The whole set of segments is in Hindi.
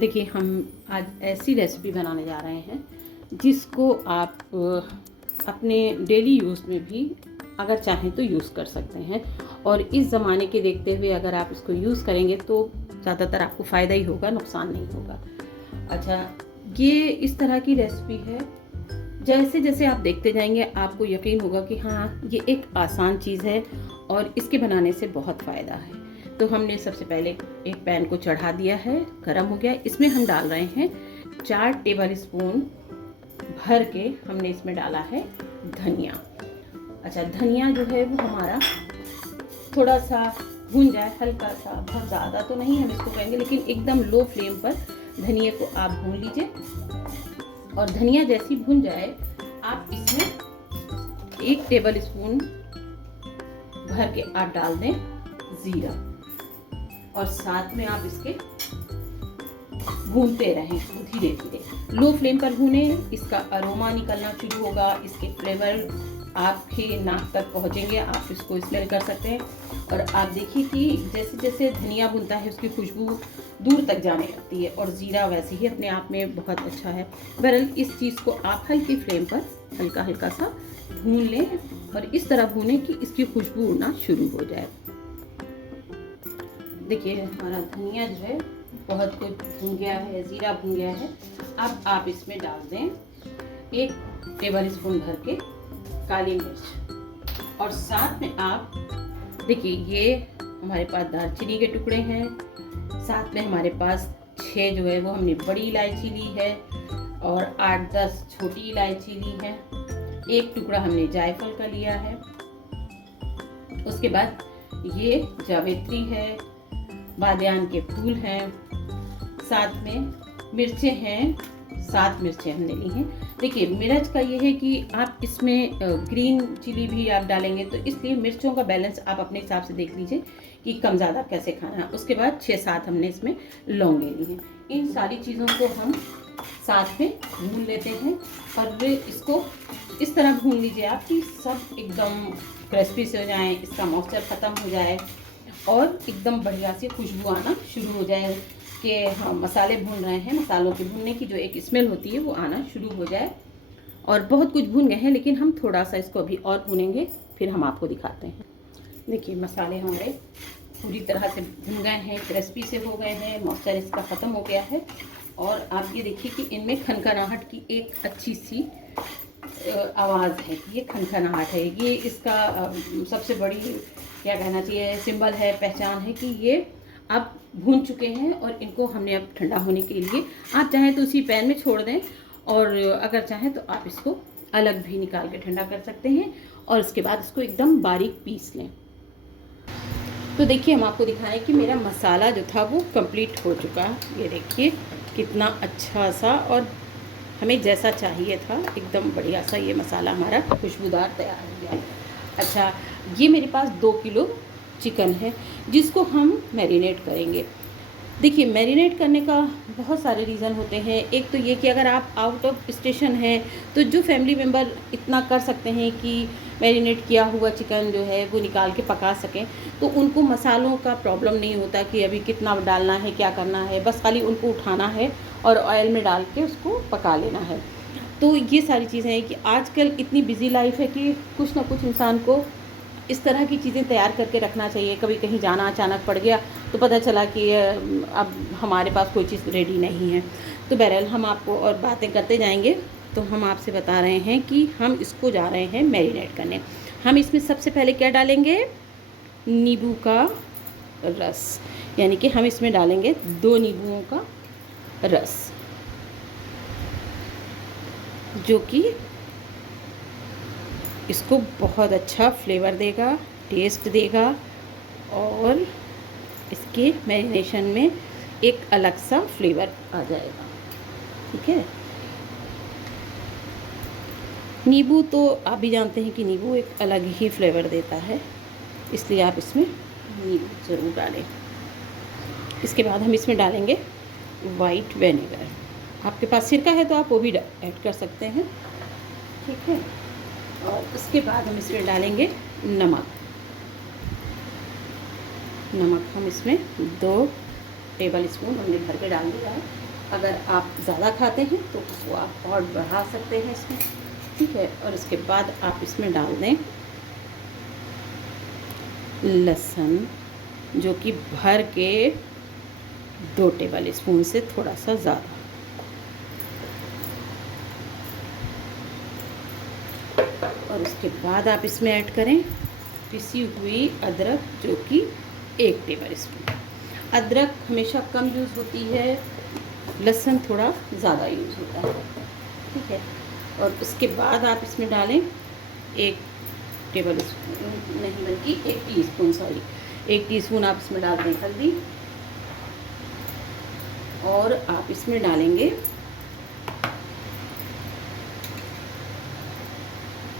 देखिए, हम आज ऐसी रेसिपी बनाने जा रहे हैं जिसको आप अपने डेली यूज़ में भी अगर चाहें तो यूज़ कर सकते हैं। और इस ज़माने के देखते हुए अगर आप इसको यूज़ करेंगे तो ज़्यादातर आपको फ़ायदा ही होगा, नुकसान नहीं होगा। अच्छा, ये इस तरह की रेसिपी है, जैसे जैसे आप देखते जाएंगे आपको यकीन होगा कि हाँ, ये एक आसान चीज़ है और इसके बनाने से बहुत फ़ायदा है। तो हमने सबसे पहले एक पैन को चढ़ा दिया है, गरम हो गया। इसमें हम डाल रहे हैं 4 टेबल स्पून भर के हमने इसमें डाला है धनिया। अच्छा, धनिया जो है वो हमारा थोड़ा सा भून जाए, हल्का सा, बहुत ज़्यादा तो नहीं हम इसको कहेंगे, लेकिन एकदम लो फ्लेम पर धनिया को आप भून लीजिए। और धनिया जैसी भून जाए आप इसमें 1 टेबल स्पून भर के आप डाल दें जीरा, और साथ में आप इसके भूनते रहें इसको धीरे धीरे, लो फ्लेम पर भूने। इसका अरोमा निकलना शुरू होगा, इसके फ्लेवर आपके नाक तक पहुंचेंगे, आप इसको स्मेल कर सकते हैं। और आप देखिए कि जैसे जैसे धनिया भुनता है उसकी खुशबू दूर तक जाने लगती है, और ज़ीरा वैसे ही अपने आप में बहुत अच्छा है। बहरहाल इस चीज़ को आप हल्की फ्लेम पर हल्का हल्का सा भून लें, और इस तरह भूनें कि इसकी खुशबू उड़ना शुरू हो जाए। देखिए, हमारा धनिया जो है बहुत कुछ भून गया है, ज़ीरा भून गया है। अब आप इसमें डाल दें 1 टेबल स्पून भर के काली मिर्च, और साथ में आप देखिए ये हमारे पास दालचीनी के टुकड़े हैं, साथ में हमारे पास 6 जो है वो हमने बड़ी इलायची ली है, और 8-10 छोटी इलायची ली है। 1 टुकड़ा हमने जायफल का लिया है। उसके बाद ये जावित्री है, बादियान के फूल हैं, साथ में मिर्चें हैं, 7 मिर्चें हमने ली हैं। देखिए, मिर्च का ये है कि आप इसमें ग्रीन चिली भी आप डालेंगे, तो इसलिए मिर्चों का बैलेंस आप अपने हिसाब से देख लीजिए कि कम ज़्यादा कैसे खाना है। उसके बाद 6-7 हमने इसमें लौंगे ली हैं। इन सारी चीज़ों को हम साथ में भून लेते हैं, और इसको इस तरह भून लीजिए आप कि सब एकदम क्रिस्पी से हो जाएं, इसका मॉइस्चर ख़त्म हो जाए और एकदम बढ़िया सी खुशबू आना शुरू हो जाए कि हम मसाले भून रहे हैं, मसालों के भूनने की जो एक स्मेल होती है वो आना शुरू हो जाए। और बहुत कुछ भून गए हैं, लेकिन हम थोड़ा सा इसको अभी और भूनेंगे, फिर हम आपको दिखाते हैं। देखिए, मसाले हमारे पूरी तरह से भून गए हैं, क्रिस्पी से हो गए हैं, मॉइस्चर इसका ख़त्म हो गया है। और आप ये देखिए कि इनमें खनखनाहट की एक अच्छी सी आवाज़ है, ये खनखनाहट है। ये इसका सबसे बड़ी क्या कहना चाहिए सिंबल है, पहचान है कि ये अब भून चुके हैं। और इनको हमने अब ठंडा होने के लिए, आप चाहें तो उसी पैन में छोड़ दें, और अगर चाहें तो आप इसको अलग भी निकाल के ठंडा कर सकते हैं, और उसके बाद इसको एकदम बारीक पीस लें। तो देखिए, हम आपको दिखाएं कि मेरा मसाला जो था वो कंप्लीट हो चुका है। ये देखिए कितना अच्छा सा, और हमें जैसा चाहिए था एकदम बढ़िया सा ये मसाला हमारा खुशबूदार तैयार हो गया। अच्छा, ये मेरे पास 2 किलो चिकन है जिसको हम मैरिनेट करेंगे। देखिए, मैरिनेट करने का बहुत सारे रीज़न होते हैं। एक तो ये कि अगर आप आउट ऑफ स्टेशन हैं तो जो फैमिली मेम्बर इतना कर सकते हैं कि मैरिनेट किया हुआ चिकन जो है वो निकाल के पका सकें, तो उनको मसालों का प्रॉब्लम नहीं होता कि अभी कितना डालना है, क्या करना है, बस खाली उनको उठाना है और ऑयल में डाल के उसको पका लेना है। तो ये सारी चीज़ें हैं कि आजकल इतनी बिज़ी लाइफ है कि कुछ ना कुछ इंसान को इस तरह की चीज़ें तैयार करके रखना चाहिए। कभी कहीं जाना अचानक पड़ गया तो पता चला कि अब हमारे पास कोई चीज़ रेडी नहीं है। तो बहरहाल हम आपको और बातें करते जाएंगे। तो हम आपसे बता रहे हैं कि हम इसको जा रहे हैं मैरिनेट करने। हम इसमें सबसे पहले क्या डालेंगे, नींबू का रस, यानी कि हम इसमें डालेंगे 2 नींबुओं का रस, जो कि इसको बहुत अच्छा फ्लेवर देगा, टेस्ट देगा, और इसके मैरिनेशन में एक अलग सा फ्लेवर आ जाएगा। ठीक है, नींबू तो आप भी जानते हैं कि नींबू एक अलग ही फ्लेवर देता है, इसलिए आप इसमें नींबू ज़रूर डालें। इसके बाद हम इसमें डालेंगे वाइट विनेगर। आपके पास सिरका है तो आप वो भी ऐड कर सकते हैं। ठीक है, और उसके बाद हम इसमें डालेंगे नमक। हम इसमें 2 टेबल स्पून हमने भर के डाल दिया है। अगर आप ज़्यादा खाते हैं तो वो आप और बढ़ा सकते हैं इसमें, ठीक है। और इसके बाद आप इसमें डाल दें लहसुन, जो कि भर के 2 टेबल स्पून से थोड़ा सा ज़्यादा। और उसके बाद आप इसमें ऐड करें पिसी हुई अदरक, जो कि 1 टेबल स्पून। अदरक हमेशा कम यूज़ होती है, लहसुन थोड़ा ज़्यादा यूज़ होता है, ठीक है। और उसके बाद आप इसमें डालें 1 टेबल स्पून नहीं बल्कि 1 टीस्पून, सॉरी 1 टीस्पून आप इसमें डाल दें हल्दी। और आप इसमें डालेंगे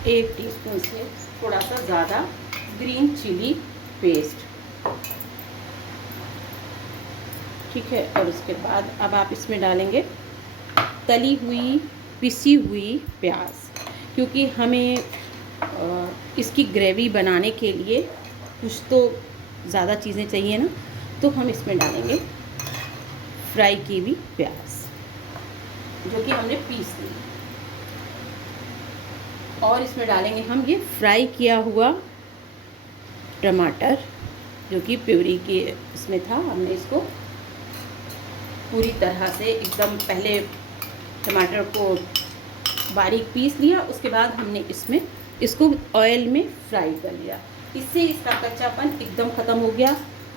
1 टीस्पून से थोड़ा सा ज़्यादा ग्रीन चिली पेस्ट, ठीक है। और उसके बाद अब आप इसमें डालेंगे तली हुई पिसी हुई प्याज, क्योंकि हमें इसकी ग्रेवी बनाने के लिए कुछ तो ज़्यादा चीज़ें चाहिए ना, तो हम इसमें डालेंगे फ्राई की हुई प्याज, जो कि हमने पीस ली। और इसमें डालेंगे हम ये फ्राई किया हुआ टमाटर, जो कि प्यूरी के इसमें था। हमने इसको पूरी तरह से एकदम पहले टमाटर को बारीक पीस लिया, उसके बाद हमने इसमें इसको ऑयल में फ्राई कर लिया। इससे इसका कच्चापन एकदम ख़त्म हो गया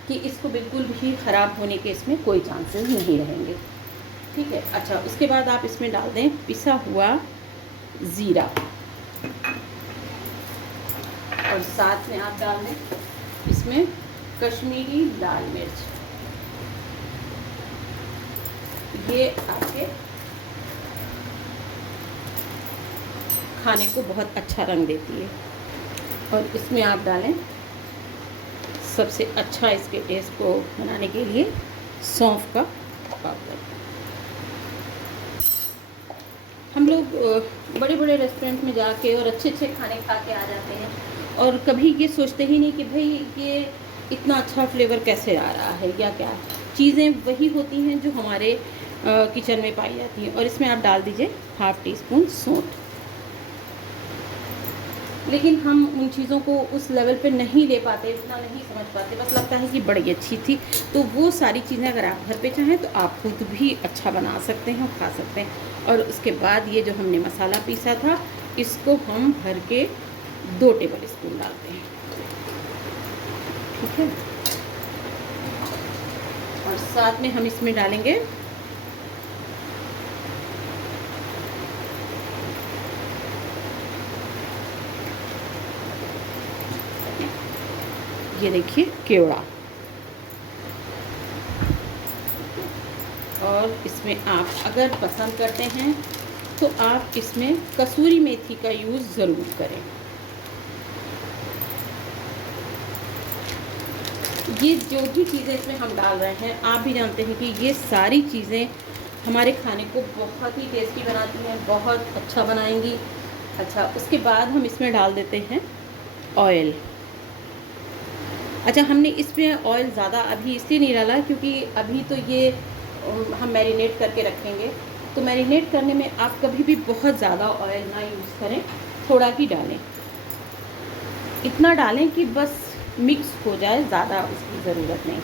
कि इसको बिल्कुल भी ख़राब होने के इसमें कोई चांसेस नहीं रहेंगे, ठीक है। अच्छा, उसके बाद आप इसमें डाल दें पिसा हुआ ज़ीरा, और साथ में आप डाल दें इसमें कश्मीरी लाल मिर्च। ये आपके खाने को बहुत अच्छा रंग देती है। और इसमें आप डालें सबसे अच्छा इसके टेस्ट को बनाने के लिए सौंफ का पाउडर। हम लोग बड़े बड़े रेस्टोरेंट में जाके और अच्छे अच्छे खाने खा के आ जाते हैं, और कभी ये सोचते ही नहीं कि भाई ये इतना अच्छा फ्लेवर कैसे आ रहा है या क्या। चीज़ें वही होती हैं जो हमारे किचन में पाई जाती हैं। और इसमें आप डाल दीजिए 1/2 टीस्पून सौंठ। लेकिन हम उन चीज़ों को उस लेवल पे नहीं ले पाते, इतना नहीं समझ पाते, बस लगता है कि बड़ी अच्छी थी। तो वो सारी चीज़ें अगर आप घर पे चाहें तो आप खुद भी अच्छा बना सकते हैं और खा सकते हैं। और उसके बाद ये जो हमने मसाला पीसा था, इसको हम भर के 2 टेबल स्पून डालते हैं, ठीक है। और साथ में हम इसमें डालेंगे ये देखिए केवड़ा, और इसमें आप अगर पसंद करते हैं तो आप इसमें कसूरी मेथी का यूज़ ज़रूर करें। ये जो भी चीज़ें इसमें हम डाल रहे हैं, आप भी जानते हैं कि ये सारी चीज़ें हमारे खाने को बहुत ही टेस्टी बनाती हैं, बहुत अच्छा बनाएंगी। अच्छा, उसके बाद हम इसमें डाल देते हैं ऑयल। अच्छा, हमने इसमें ऑयल ज़्यादा अभी इसलिए नहीं डाला क्योंकि अभी तो ये हम मैरिनेट करके रखेंगे, तो मैरिनेट करने में आप कभी भी बहुत ज़्यादा ऑयल ना यूज़ करें, थोड़ा ही डालें। इतना डालें कि बस मिक्स हो जाए, ज़्यादा उसकी ज़रूरत नहीं।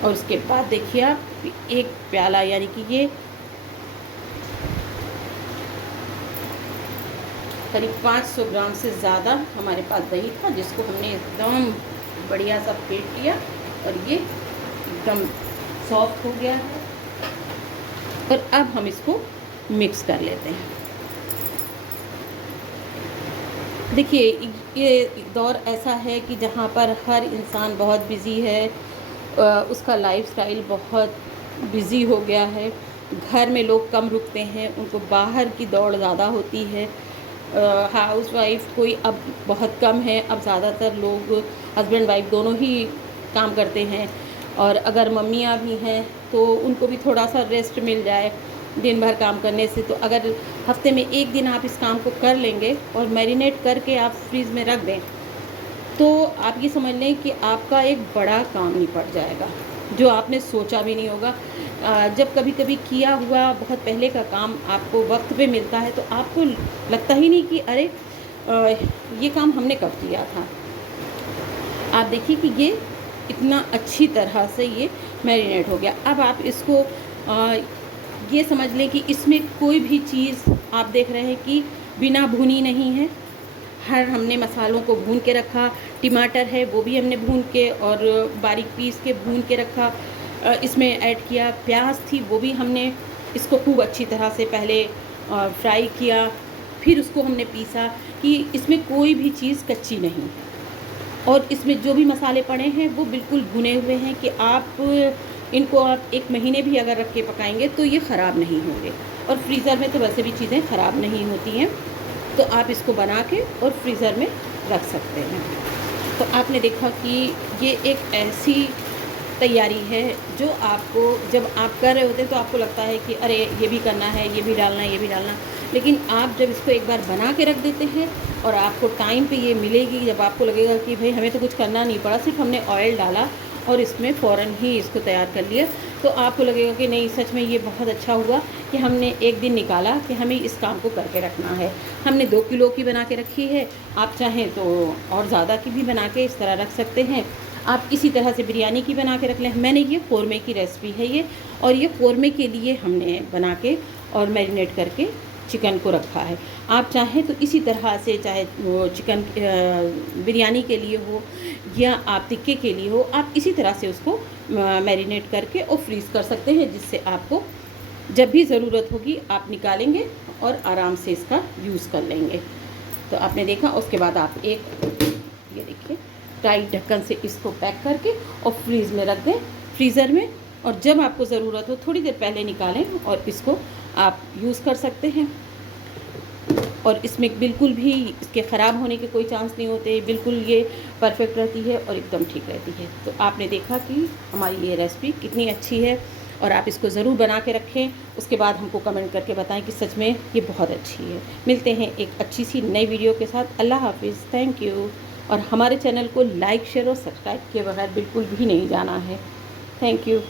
और उसके बाद देखिए आप 1 प्याला, यानी कि ये करीब 500 ग्राम से ज़्यादा हमारे पास दही था, जिसको हमने एकदम बढ़िया सा फेंट लिया, और ये एकदम सॉफ्ट हो गया है। और अब हम इसको मिक्स कर लेते हैं। देखिए, ये दौर ऐसा है कि जहाँ पर हर इंसान बहुत बिज़ी है, उसका लाइफस्टाइल बहुत बिज़ी हो गया है। घर में लोग कम रुकते हैं, उनको बाहर की दौड़ ज़्यादा होती है। हाउसवाइफ कोई अब बहुत कम है, अब ज़्यादातर लोग हस्बैंड वाइफ दोनों ही काम करते हैं। और अगर मम्मियाँ भी हैं तो उनको भी थोड़ा सा रेस्ट मिल जाए दिन भर काम करने से। तो अगर हफ्ते में 1 दिन आप इस काम को कर लेंगे और मैरिनेट करके आप फ्रीज़ में रख दें, तो आप ये समझ लें कि आपका एक बड़ा काम निपट जाएगा, जो आपने सोचा भी नहीं होगा। जब कभी कभी किया हुआ बहुत पहले का काम आपको वक्त पे मिलता है तो आपको लगता ही नहीं कि अरे ये काम हमने कब किया था। आप देखिए कि ये इतना अच्छी तरह से ये मैरिनेट हो गया। अब आप इसको ये समझ लें कि इसमें कोई भी चीज़ आप देख रहे हैं कि बिना भुनी नहीं है। हर हमने मसालों को भून के रखा, टमाटर है वो भी हमने भून के और बारीक पीस के भून के रखा, इसमें ऐड किया। प्याज थी वो भी हमने इसको खूब अच्छी तरह से पहले फ्राई किया, फिर उसको हमने पीसा कि इसमें कोई भी चीज़ कच्ची नहीं। और इसमें जो भी मसाले पड़े हैं वो बिल्कुल भुने हुए हैं कि आप इनको आप 1 महीने भी अगर रख के पकाएंगे तो ये ख़राब नहीं होंगे। और फ्रीज़र में तो वैसे भी चीज़ें ख़राब नहीं होती हैं, तो आप इसको बना के और फ्रीज़र में रख सकते हैं। तो आपने देखा कि ये एक ऐसी तैयारी है जो आपको जब आप कर रहे होते हैं तो आपको लगता है कि अरे ये भी करना है, ये भी डालना है, ये भी डालना। लेकिन आप जब इसको एक बार बना के रख देते हैं और आपको टाइम पे ये मिलेगी, जब आपको लगेगा कि भाई हमें तो कुछ करना नहीं पड़ा, सिर्फ हमने ऑयल डाला और इसमें फ़ौरन ही इसको तैयार कर लिया, तो आपको लगेगा कि नहीं सच में ये बहुत अच्छा हुआ कि हमने एक दिन निकाला कि हमें इस काम को करके रखना है। हमने 2 किलो की बना के रखी है, आप चाहें तो और ज़्यादा की भी बना के इस तरह रख सकते हैं। आप इसी तरह से बिरयानी की बना के रख लें। मैंने ये क़ोरमे की रेसिपी है ये, और ये क़ोरमे के लिए हमने बना के और मैरिनेट करके चिकन को रखा है। आप चाहें तो इसी तरह से, चाहे वो चिकन बिरयानी के लिए हो या आप टिक्के के लिए हो, आप इसी तरह से उसको मैरिनेट करके और फ्रीज़ कर सकते हैं, जिससे आपको जब भी ज़रूरत होगी आप निकालेंगे और आराम से इसका यूज़ कर लेंगे। तो आपने देखा, उसके बाद आप एक ये देखिए टाइट ढक्कन से इसको पैक करके और फ्रीज़ में रख दें, फ्रीज़र में, और जब आपको ज़रूरत हो थोड़ी देर पहले निकालें और इसको आप यूज़ कर सकते हैं। और इसमें बिल्कुल भी इसके ख़राब होने के कोई चांस नहीं होते, बिल्कुल ये परफेक्ट रहती है और एकदम ठीक रहती है। तो आपने देखा कि हमारी ये रेसिपी कितनी अच्छी है, और आप इसको ज़रूर बना के रखें। उसके बाद हमको कमेंट करके बताएं कि सच में ये बहुत अच्छी है। मिलते हैं एक अच्छी सी नई वीडियो के साथ। अल्लाह हाफिज़, थैंक यू। और हमारे चैनल को लाइक, शेयर और सब्सक्राइब किए बगैर बिल्कुल भी नहीं जाना है। Thank you.